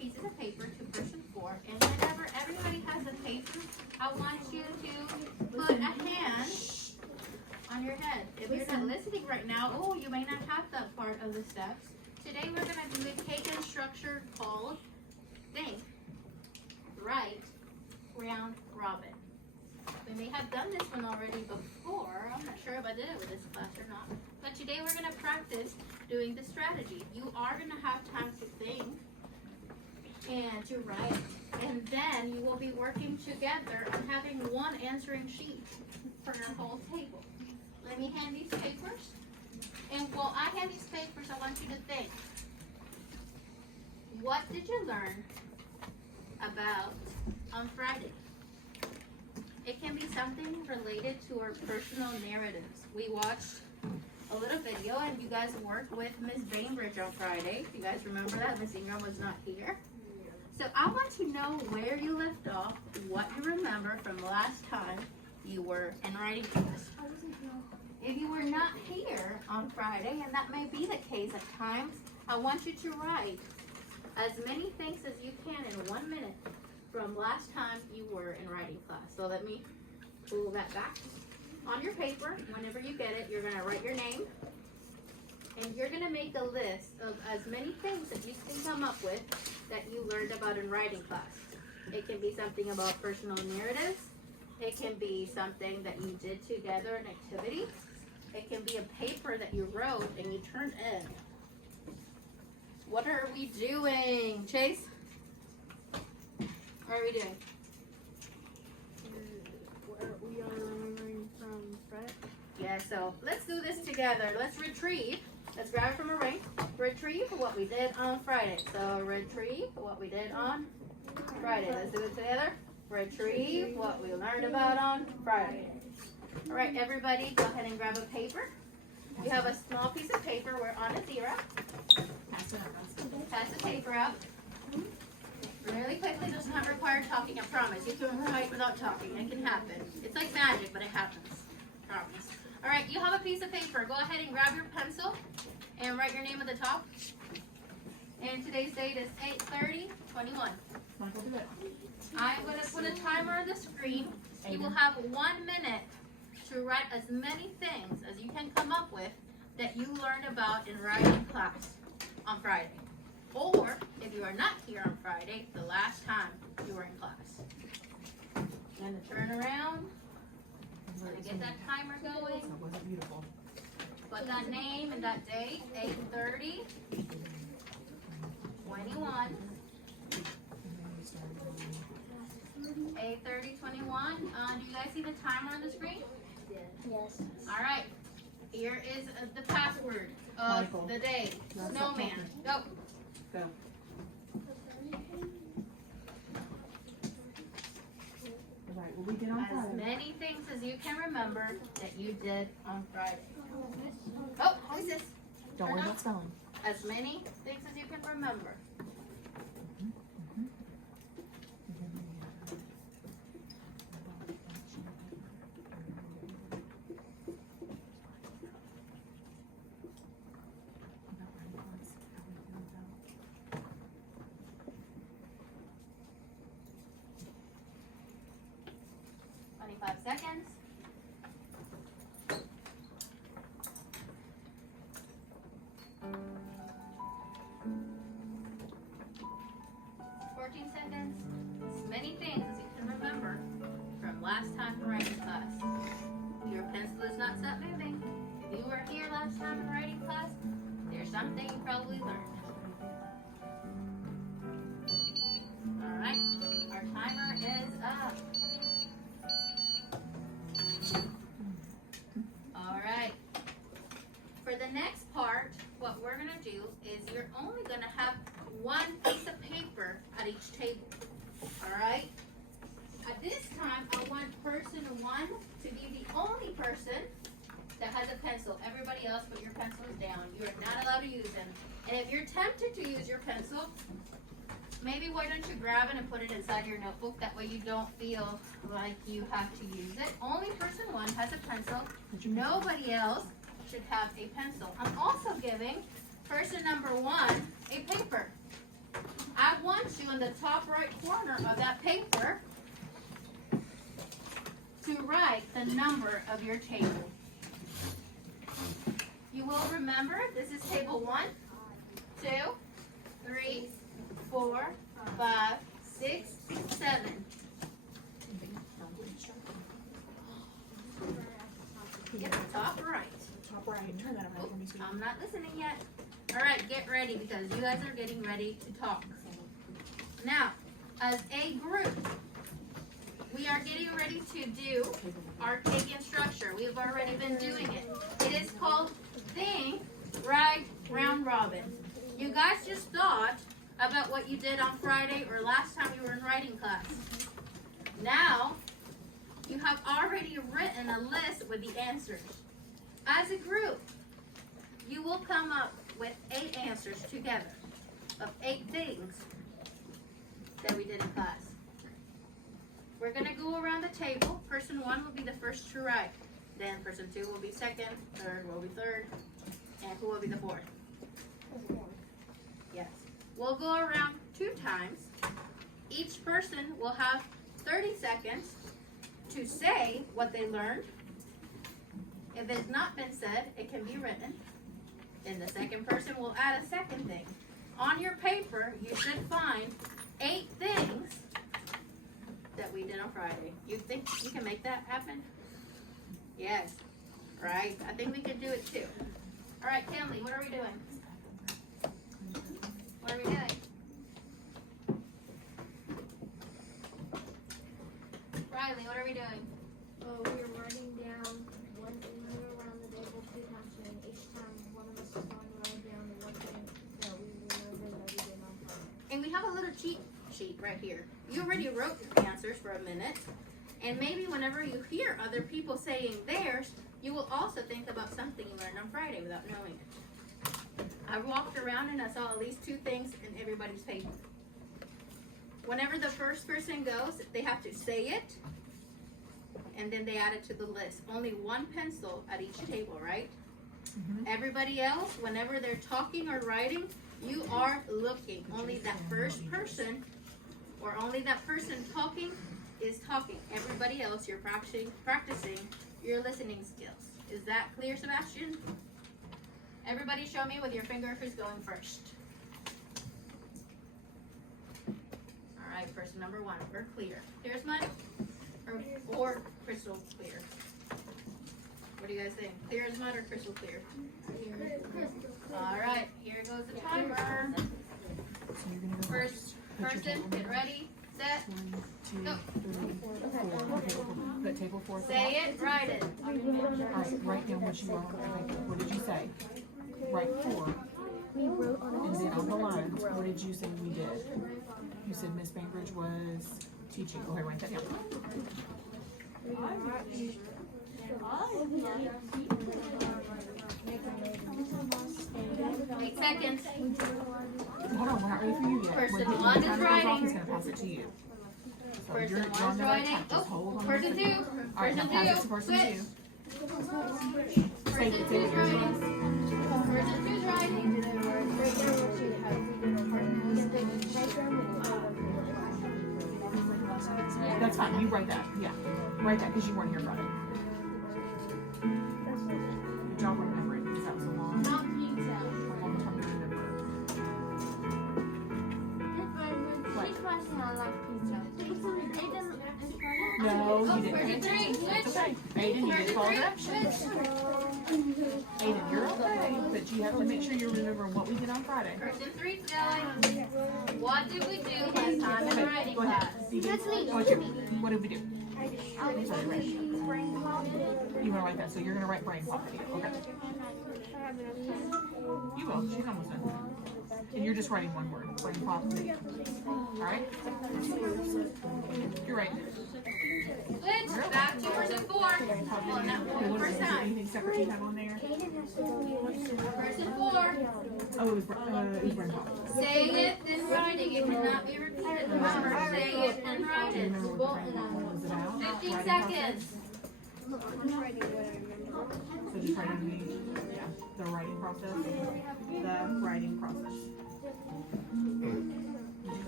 pieces of paper to person 4, and whenever everybody has a paper, I want you to put a hand on your head. If you're not listening right now, oh, you may not have that part of the steps. Today we're going to do a taken structure called Think-Write-RoundRobin. We may have done this one already before. I'm not sure if I did it with this class or not. But today we're going to practice doing the strategy. You are going to have time to think and to write. And then you will be working together and having one answering sheet for your whole table. Let me hand these papers. And while I hand these papers, I want you to think. What did you learn about on Friday? It can be something related to our personal narratives. We watched a little video and you guys worked with Miss Bainbridge on Friday. You guys remember that? Miss Ingram was not here. So I want to know where you left off, what you remember from last time you were in writing class. If you were not here on Friday, and that may be the case at times, I want you to write as many things as you can in 1 minute from last time you were in writing class. So let me pull that back. On your paper, whenever you get it, you're going to write your name. And you're going to make a list of as many things that you can come up with that you learned about in writing class. It can be something about personal narratives. It can be something that you did together, an activity. It can be a paper that you wrote and you turned in. What are we doing, Chase? What are we doing? We are remembering from Friday. Yeah, so let's do this together. Let's retrieve. Let's grab it from a ring. Retrieve what we did on Friday. So retrieve what we did on Friday. Let's do it together. Retrieve what we learned about on Friday. All right, everybody, go ahead and grab a paper. You have a small piece of paper. We're on a 0. Pass the paper out. Really quickly, does not require talking, I promise. You can write without talking. It can happen. It's like magic, but it happens. Promise. All right, you have a piece of paper. Go ahead and grab your pencil and write your name at the top. And today's date is 8/30/21. I'm going to put a timer on the screen. You will have 1 minute to write as many things as you can come up with that you learned about in writing class on Friday. Or, if you are not here on Friday, the last time you were in class. And to turn around, to get that timer going. Put that name and that date, 8/30/21. 8/30/21. Do you guys see the timer on the screen? Yes. All right. Here is the password of the day. Snowman. Go. Go. Alright, what we did on As Friday. many things as you can remember that you did on Friday. Oh, who's this? Don't worry about spelling. As many things as you can remember. Seconds. Seconds. As many things as you can remember from last time in writing class. Your pencil is not stopped moving. If you were here last time in writing class, there's something you probably learned. Alright, our timer is up. Alright, for the next part, what we're going to do is you're only going to have one piece of paper at each table. Alright? At this time, I want person 1 to be the only person that has a pencil. Everybody else put your pencils down. You are not allowed to use them. And if you're tempted to use your pencil, maybe why don't you grab it and put it inside your notebook. That way you don't feel like you have to use it. Only person 1 has a pencil. Nobody else should have a pencil. I'm also giving person number 1 a paper. I want you in the top right corner of that paper to write the number of your table. You will remember this is table 1, 2, 3, 4, 5, 6, 7. Get the top right. Top right. Turn that around for me, sweetie. I'm not listening yet. All right, get ready because you guys are getting ready to talk. Now, as a group, we are getting ready to do our take-in structure. We've already been doing it. It is called Think-Write-RoundRobin. You guys just thought about what you did on Friday or last time you were in writing class. Now, you have already written a list with the answers. As a group, you will come up with 8 answers together of 8 things that we did in class. We're going to go around the table. Person 1 will be the first to write. Then person 2 will be second, third will be third, and who will be the fourth? Yes. We'll go around 2 times. Each person will have 30 seconds to say what they learned. If it's not been said, it can be written. Then the second person will add a second thing. On your paper, you should find 8 things that we did on Friday. You think you can make that happen? Yes. Right? I think we can do it too. All right, Kenley, what are we doing? What are we doing? Riley, what are we doing? We are writing down one thing around the table 2 times, and each time one of us is going to write down the one thing that we remember that we did on Friday. And we have a little cheat sheet right here. You already wrote your answers for a minute. And maybe whenever you hear other people saying theirs, you will also think about something you learned on Friday without knowing it. I walked around and I saw at least 2 things in everybody's paper. Whenever the first person goes, they have to say it, and then they add it to the list. Only 1 pencil at each table, right? Mm-hmm. Everybody else, whenever they're talking or writing, you are looking. Only that first person, or only that person talking, is talking. Everybody else, you're practicing your listening skills. Is that clear, Sebastian? Everybody show me with your finger who's going first. All right, person number 1, we're clear. Here's mine, or crystal clear. What do you guys think? Clear as mud or crystal clear? All right, here goes the timer. So you're gonna go First person, get ready, set, 1, 2, go. 3, 4. Put table 4. Say it, write it. All right, write down what you wrote on the paper. What did you say? Write 4. We wrote on And then on the lines, what did you say we did? You said Miss Bainbridge was teaching. Go ahead, write that down. 8 seconds. Hold on, we're not ready for you yet. Person When 1 is the timer goes off, writing. he's gonna pass it to you. So Person you're 1 on is the right writing. track. Just hold on. Person 2. All right, now Person pass it to 2. person Switch. 2. Person 2 is writing. Person 2 is writing. That's fine. You write that. Yeah, write that because you weren't here Friday. Good job remembering because that was a long Not pizza. time to remember. She's passing on like pizza. No, you Person didn't. 3, It's switch. okay. Aiden, you did follow Person 3, directions. switch. Aiden, you're okay, but you have to make sure you remember what we did on Friday. Person 3 is going. What did we do last time in the writing Go ahead. class? You did. What did we do? You want to write that, so you're going to write brain pop video. Okay. You will. She's almost done. And you're just writing 1 word. Brain pop video. Alright? You're right. Switch. Back to person 4. Well, not Okay, one what is first it? Is there time. anything separate you have on there? Person 4. Oh, it was brain pop. Say it, then write it. It cannot be repeated. Remember, say it and write Do you it. remember what the brain pop was about? 15 Writing seconds. So just write on the writing process. The writing process. Did you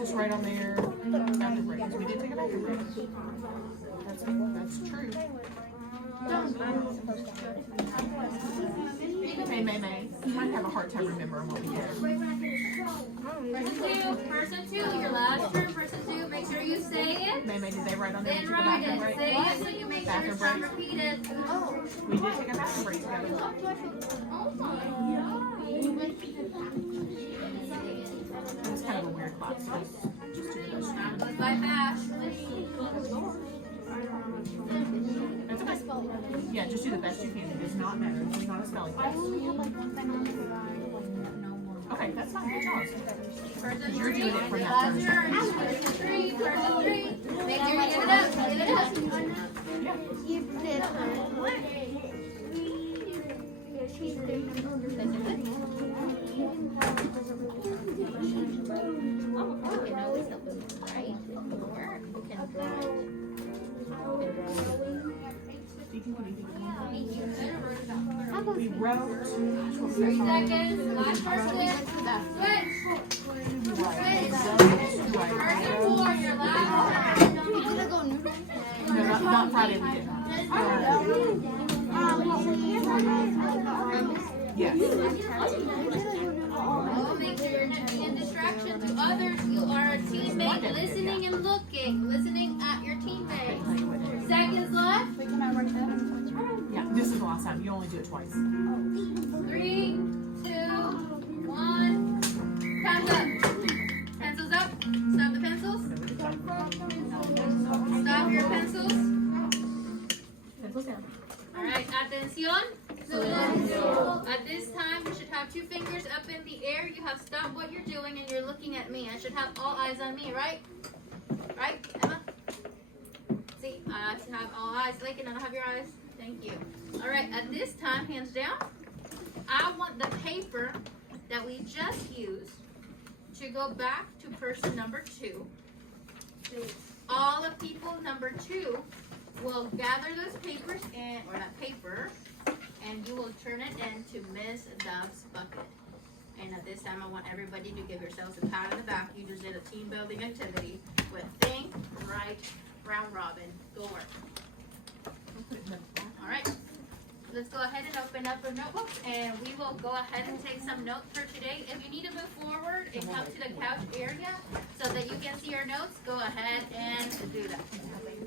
just write on there, bathroom breaks. We did take a bathroom break. That's true. Hey, May, you might have a hard time remembering what we did. Person two, your last turn, person two, make sure you say it. May, did they write on there? Then We took a write bathroom it, break? say it so you make sure it's not repeated. We did take a bathroom break together. It was kind of a weird class. Just do the best you Time can. goes by fast. That's okay. Yeah, just do the best you can. It does not matter. It's not a spelling test. Okay, that's fine. Good job. Person You're three, doing it for your that last person. turn. Person three, make sure you give it up, give it up. You can always help them write or you can draw it. You can put anything you want. We We wrote. 3 seconds, last person. Switch. Person four, your last turn. No, not Friday. We did not. Yes. Oh, make sure you're not being a distraction to others. You are a teammate, listening and looking, listening at your teammate. Seconds left. Yeah, this is the last time. You only do it twice. 3, 2, 1. Time's up. Pencils up. Stop the pencils. Stop your pencils. Pencils down. All right, atención. At this time, you should have 2 fingers up in the air. You have stopped what you're doing and you're looking at me. I should have all eyes on me, right? Right, Emma? See, I should have all eyes. Lincoln, I don't have your eyes. Thank you. All right, at this time, hands down. I want the paper that we just used to go back to person number 2. All of people number 2 will gather those papers and, or not paper, and you will turn it into Miss Dove's bucket. And at this time, I want everybody to give yourselves a pat on the back. You just did a team building activity with Think, Write, Round Robin. Go work. All right. Let's go ahead and open up a notebook, and we will go ahead and take some notes for today. If you need to move forward and come to the couch area so that you can see your notes, go ahead and do that.